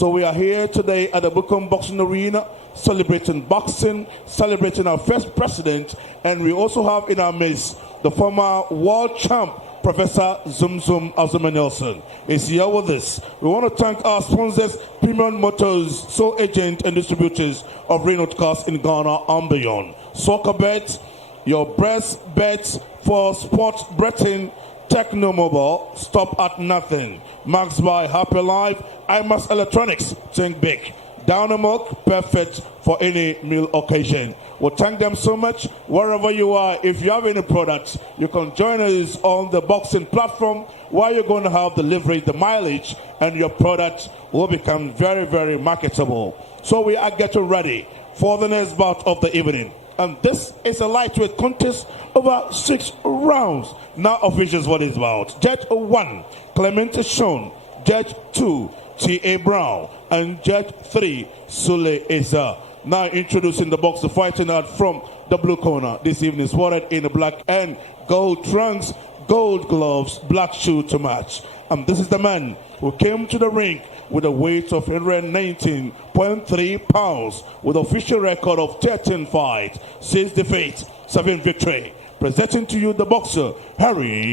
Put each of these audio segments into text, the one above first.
So we are here today at the Bukom Boxing Arena, celebrating boxing, celebrating our first president, and we also have in our midst the former world champ, Professor Zum Azuma Nelson is here with us. We want to thank our sponsors, Premium Motors, sole agent and distributors of Renault cars in Ghana and beyond. Soccer Bet, your best bets for sports betting. Techno Mobile, stop at nothing. Max by Happy Life, IMAX Electronics, think big. Dynamilk, perfect for any meal occasion. We'll thank them so much. Wherever you are, if you have any products, you can join us on the boxing platform where you're going to have the leverage, the mileage, and your product will become very, very marketable. So we are getting ready for the next bout of the evening. And this is a lightweight contest over 6 rounds. Now officials what it's about. Judge 1, Clement Sean. Judge 2, T.A. Brown. And Judge 3, Sule Eza. Now introducing the boxer fighting out from the blue corner. This evening spotted in the black and gold trunks, gold gloves, black shoe to match. And this is the man who came to the ring with a weight of 119.3 pounds with official record of 13 fights, 6 defeats, 7 victory. Presenting to you the boxer, Harry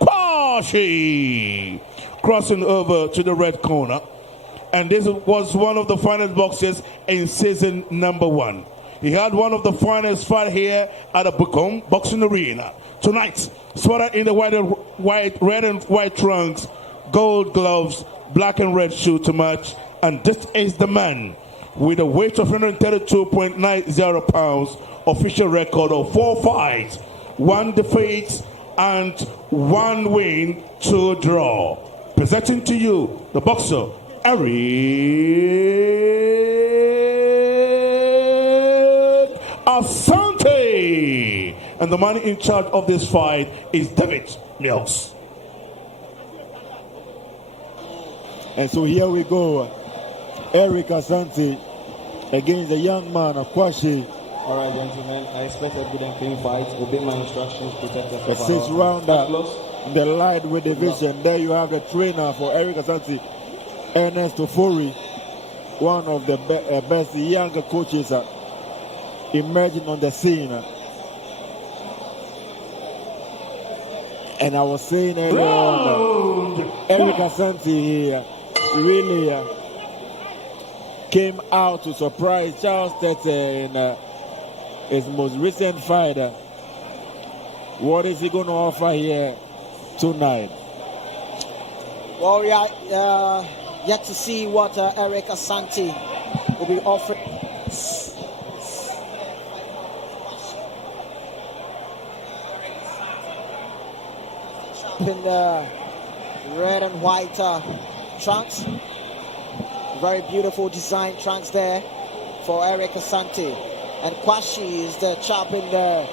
Quarshie. Crossing over to the red corner. And this was one of the finest boxers in season number 1. He had one of the finest fight here at the Bukom Boxing Arena. Tonight, sweater in the red and white trunks, gold gloves, black and red shoe to match. And this is the man with a weight of 132.90 pounds, official record of 4 fights, 1 defeat, and 1 win, 2 draw. Presenting to you the boxer, Eric Asante. And the man in charge of this fight is David Mills. And so here we go. Eric Asante against the young man of Quarshie. All right, gentlemen, I expect a good and clean fight. Obey my instructions, protect the A 6-rounder in the lightweight division. There you have the trainer for Eric Asante, Ernest Ofori, one of the best younger coaches emerging on the scene. And I was saying earlier on, Eric Asante here really came out to surprise Charles Tete in his most recent fight. What is he going to offer here tonight? Well, we are yet to see what Eric Asante will be offering. In the red and white trunks. Very beautiful design trunks there for Eric Asante. And Quarshie is the chap in the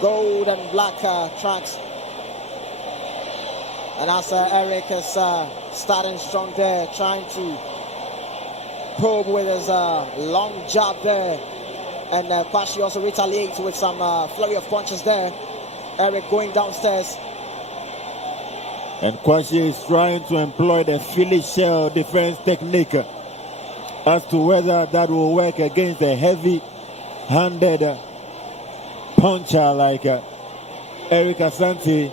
gold and black trunks. And as Eric is starting strong there, trying to probe with his long jab there. And Quarshie also retaliates with some flurry of punches there. Eric going downstairs. And Quarshie is trying to employ the Philly shell defense technique. As to whether that will work against a heavy-handed puncher like Eric Asante,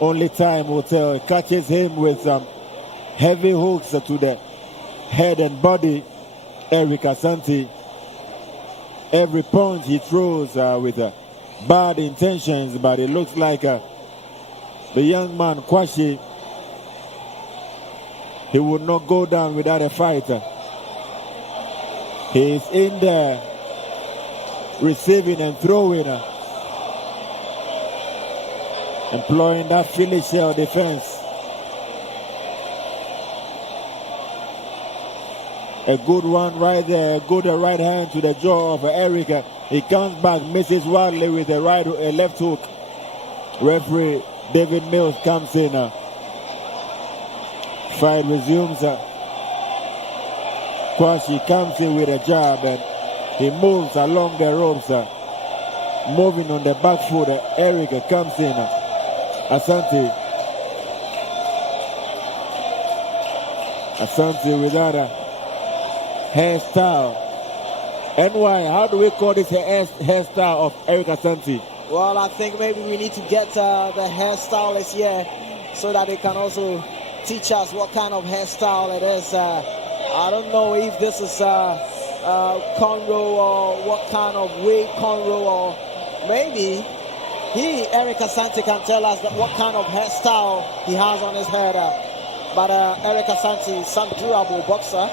only time will tell. It catches him with some heavy hooks to the head and body. Eric Asante, every punch he throws with bad intentions, but it looks like the young man, Quarshie, he would not go down without a fight. He is in there, receiving and throwing, employing that Philly shell defense. A good one right there, a good right hand to the jaw of Eric. He comes back, misses wildly with a left hook. Referee David Mills comes in. Fight resumes. Quarshie comes in with a jab and he moves along the ropes. Moving on the back foot, Eric comes in. Asante Asante without a hairstyle. NY, how do we call this hairstyle of Eric Asante? Well, I think maybe we need to get the hairstylist here so that they can also teach us what kind of hairstyle it is. I don't know if this is cornrow or what kind of wave cornrow, or maybe Eric Asante, can tell us that what kind of hairstyle he has on his head. But Eric Asante is a durable boxer,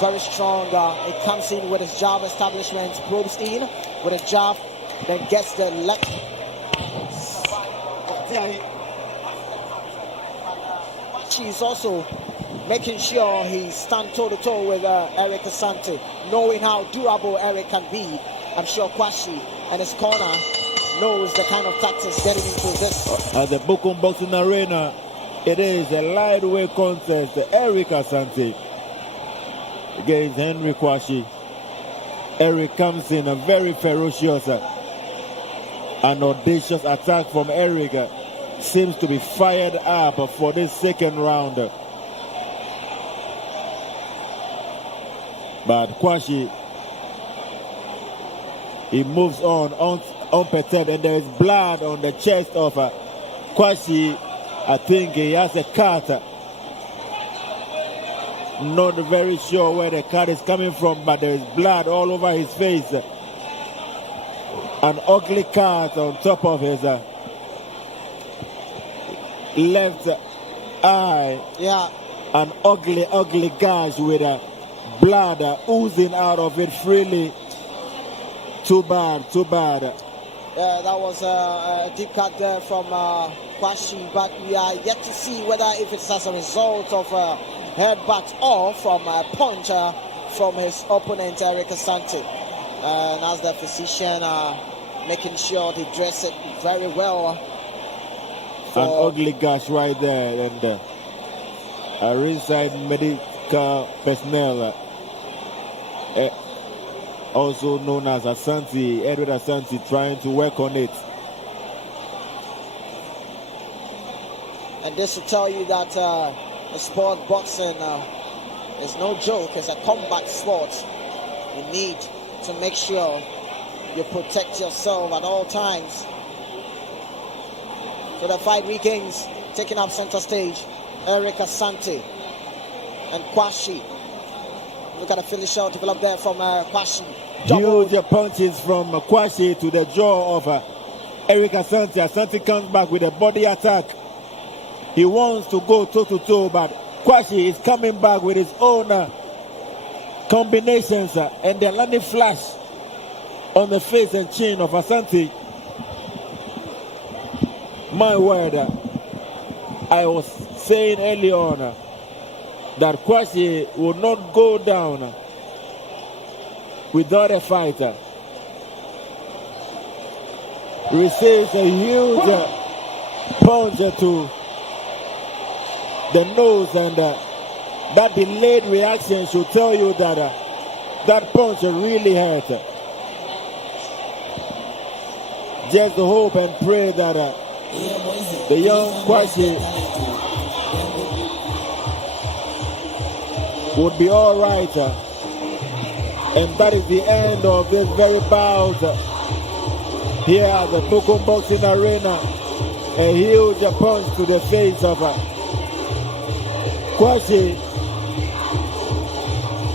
very strong. He comes in with his jab establishment, probes in with a jab, then gets the left. She's also making sure he stands toe-to-toe with Eric Asante, knowing how durable Eric can be. I'm sure Quarshie and his corner knows the kind of tactics getting into this. At the Bukum Boxing Arena, it is a lightweight contest. Eric Asante against Henry Quarshie. Eric comes in a very ferocious and audacious attack from Eric. Seems to be fired up for this second round. But Quarshie, he moves on unperturbed, and there is blood on the chest of Quarshie. I think he has a cut. Not very sure where the cut is coming from, but there is blood all over his face. An ugly cut on top of his left eye. Yeah. An ugly gash with blood oozing out of it freely. Too bad. That was a deep cut there from Quarshie, but we are yet to see whether if it's as a result of a headbutt or from a punch from his opponent Eric Asante. And as the physician making sure they dress it very well. An ugly gash right there, and a ringside medical personnel, also known as Asante, Edward Asante, trying to work on it. And this will tell you that the sport boxing is no joke. It's a combat sport. You need to make sure you protect yourself at all times. So the fight begins, taking up center stage, Eric Asante and Quarshie. Look at the finish shot developed there from Quarshie. Huge punches from Quarshie to the jaw of Eric Asante. Asante comes back with a body attack. He wants to go toe-to-toe, but Quarshie is coming back with his own combinations, and they're landing flash on the face and chin of Asante. My word, I was saying early on that Quarshie would not go down without a fighter. Receives a huge punch to the nose, and that delayed reaction should tell you that that punch really hurt. Just hope and pray that the young Quarshie would be all right. And that is the end of this very bout here at the Bukum Boxing Arena. A huge punch to the face of Quarshie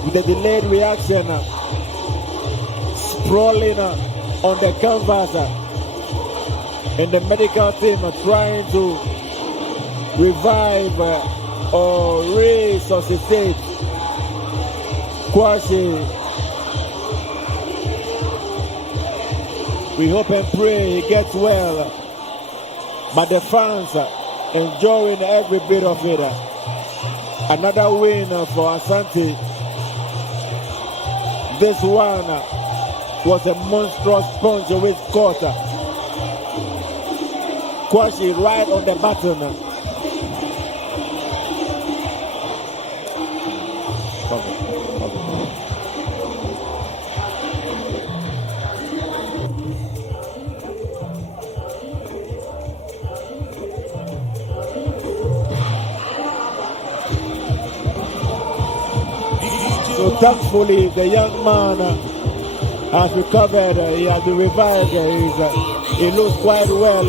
with a delayed reaction, sprawling on the canvas, and the medical team are trying to revive or resuscitate Quarshie. We hope and pray he gets well, but the fans are enjoying every bit of it. Another win for Asante. This one was a monstrous punch which caught Quarshie right on the button. Thankfully, the young man has recovered. He has been revived. He looks quite well.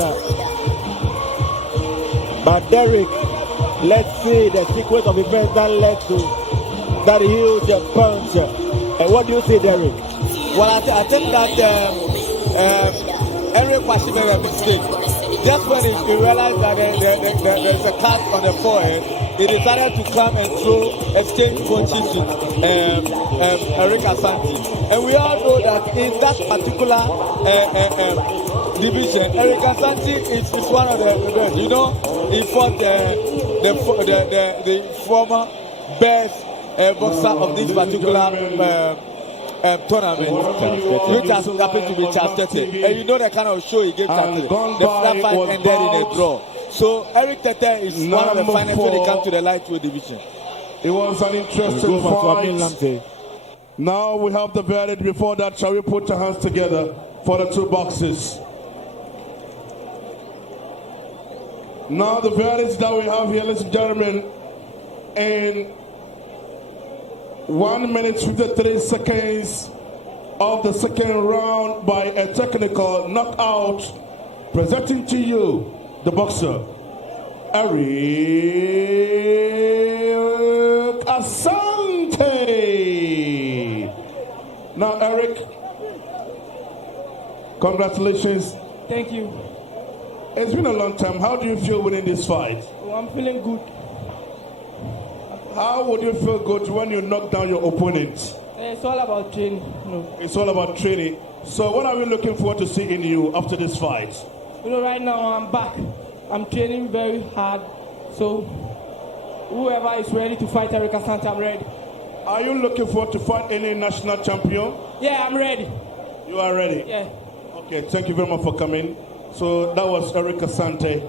But Derek, let's see the sequence of events that led to that huge punch. What do you see, Derek? Well, I think that Eric Quarshie made a mistake. Just when he realized that there's a cut on the forehead, he decided to come and exchange punches to Eric Asante. And we all know that in that particular division, Eric Asante is one of the best. You know, he fought the former best boxer of this particular tournament, which has happened to be Chastete. And you know the kind of show he gave Chastete. That fight ended in a draw. So Eric Tete is one of the finest when it comes to the lightweight division. It was an interesting fight. Now we have the verdict. Before that, shall we put your hands together for the two boxes? Now the verdicts that we have here, ladies and gentlemen, in 1 minute 53 seconds of the second round by a technical knockout, presenting to you the boxer Eric Asante. Now Eric, congratulations. Thank you. It's been a long time. How do you feel winning this fight? Oh, I'm feeling good. How would you feel good when you knock down your opponent? It's all about training. No. It's all about training. So what are we looking forward to seeing you after this fight? You know, right now I'm back. I'm training very hard. So whoever is ready to fight Eric Asante, I'm ready. Are you looking forward to fight any national champion? Yeah, I'm ready. You are ready? Yeah. Okay, thank you very much for coming. So that was Eric Asante.